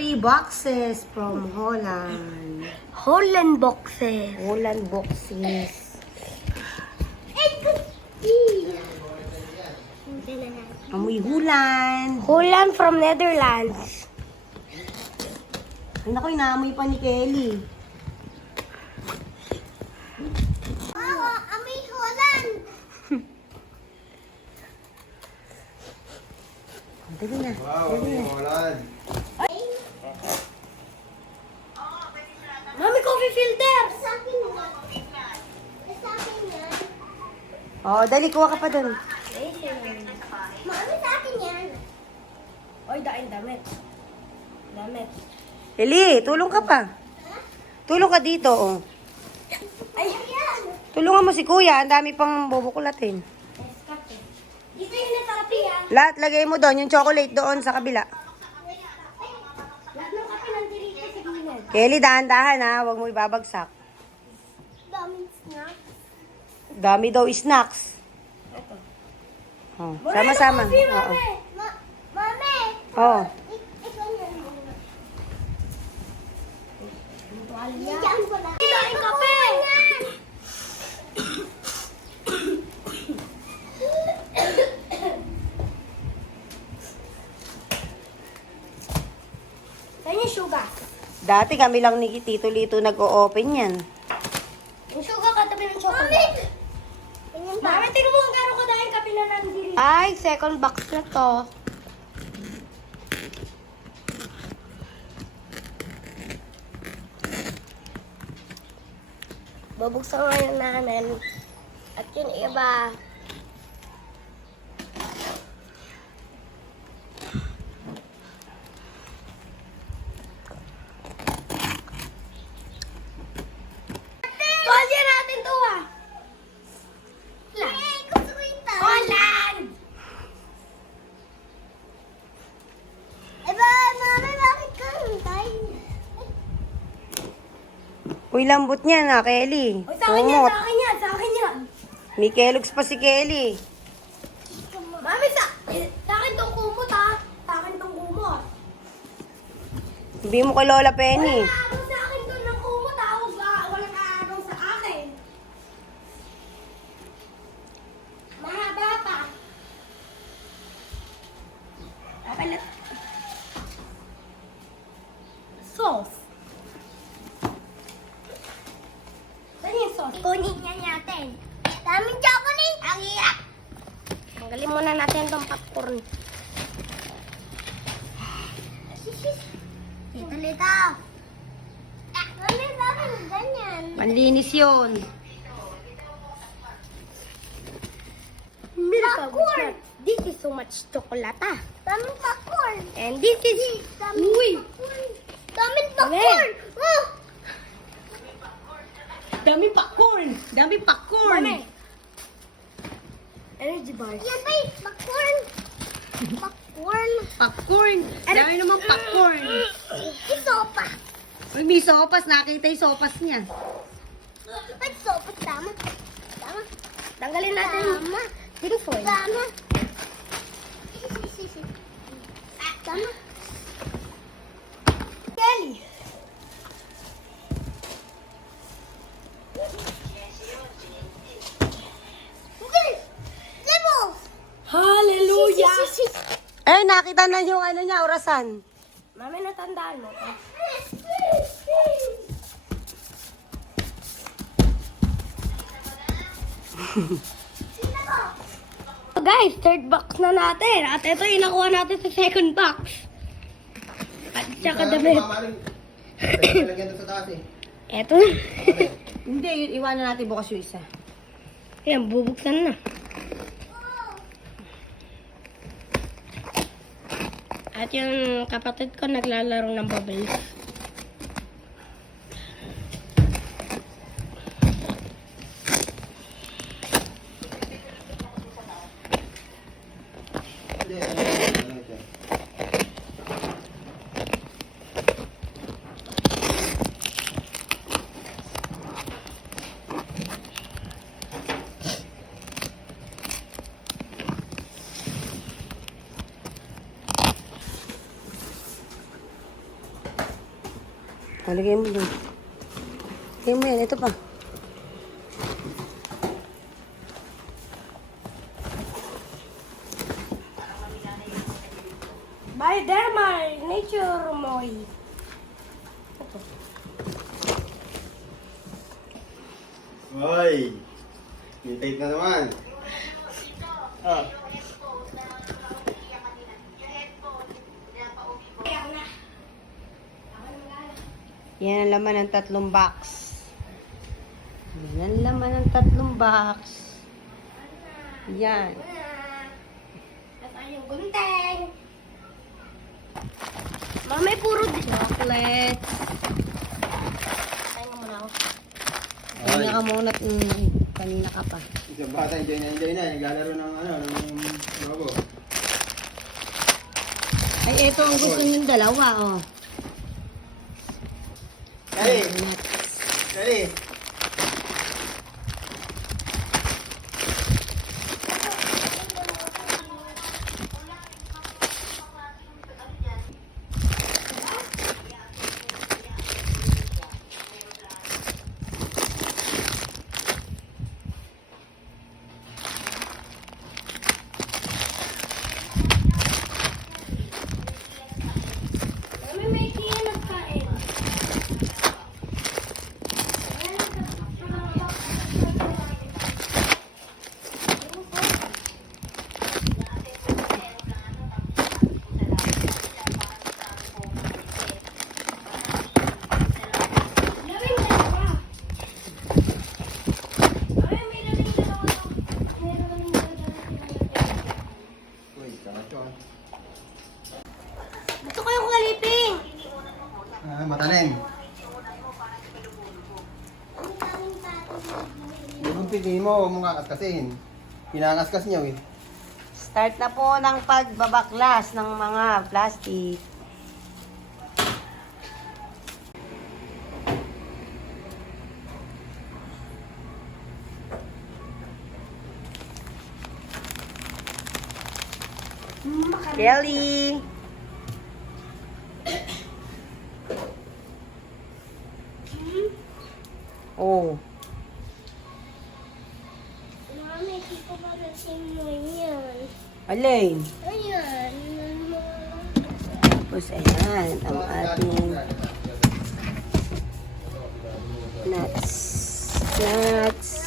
three boxes from Holland. Holland boxes. Holland boxes. Amoy Holland. Holland from Netherlands. Ang naku, inaamoy pa ni Kelly. Mama, amoy Holland. Dali na. Wow, na. Holland. Mami, coffee filter. Sa akin Sa akin yan. Oo, dali, kuha ka pa dun. Mami, sa akin yan. Oy, daing damit. Damit. Kelly, tulong ka pa. Tulong ka dito, oh. Yan. Tulungan mo si kuya, ang dami pang bubukulatin. Dito yung nakapi ah. Lahat, lagay mo doon, yung chocolate doon sa kabila. Lahat ng kape nandito sa gilid. Kelly, dahan-dahan ha, huwag mo ibabagsak. Daming snack. Dami daw snacks. Ito. Oh, sama-sama. Oo. mami. Ma mami. Oo. Diyan ko yung sugar. Dati kami lang ni Tito Lito nag-o-open yan. Yung sugar katabi ng chocolate. Mami, tingnan mo kung gano'n kadaing kape na nandiri. Ay, second box na to. Babuksan ngayon namin. At yung iba. Tuwalya natin to ah! Hey, gusto ko yung Holland! Eh ba, mami, bakit ka hintay? Uy, lambot niya na, Kelly. Sa akin yan, Kumot. sa akin yan, sa akin yan. May Kellogg's pa si Kelly. Mami, sa, sa akin tong kumot ha. Sa akin tong kumot. Hindi mo kay Lola Penny. Wala sa akin doon ng kumot ha. Huwag ka- walang araw sa akin. Mahaba pa. Okay na. Sauce. Saan yung sauce? Kunin niya natin. Daming chocolate. Ang iyak. Tanggalin muna natin itong popcorn. Ah, mami, bakit ganyan? Panlinis yun. Popcorn! This is so much chocolate. Daming popcorn. And this is... Uy! Daming popcorn! Oh! Dami popcorn! Dami popcorn! Mami! Energy bars. Yan ba yung popcorn? Popcorn. Popcorn! Dami naman popcorn! Isopa. Uy, may sopas. Nakita yung sopas niya. Pag sopa, tama. Tama. Tanggalin natin. Tama. Tinfoil. Tama. Tama. Kelly. Hallelujah! Eh, nakita na yung ano niya, orasan. Mami, natandaan mo to. So guys, third box na natin. At ito yung nakuha natin sa second box. At saka damit. Lagyan doon sa taas eh. Eto. Hindi, yun, iwanan natin bukas yung isa. Ayan, bubuksan na. At yung kapatid ko naglalaro ng bubbles. Hindi, Talagay mo doon. Lagay mo yan. Ito pa. By Dermar, Nature Moy. Hoy! Intake na naman. Ah. Yan ang laman ng tatlong box. Yan ang laman ng tatlong box. Yan. Nasaan yung gunteng? Mami, puro di. Chocolate. Tayo nga muna ako. Kanina ka muna. Mm, kanina ka pa. Isang bata, enjoy na enjoy na. Naglalaro ng ano, ng logo. Ay, ito ang gusto niyong dalawa, oh. Kali! Nuts. Kali! Mami, may kaya nagkain. Labing dalawa. Mami, may labing dalawa. May labing dalawa. Uy, kamatyon. Gusto ko yung kaliping. Ah, matalim. Pili mo, huwag mong kakaskasin. Pinakaskas niyo eh. Start na po ng pagbabaklas ng mga plastic. Kelly! Oh, Mami, di ko ba natin mo yan? Alin? Ayan. Tapos ayan, ang ating nuts. Nuts.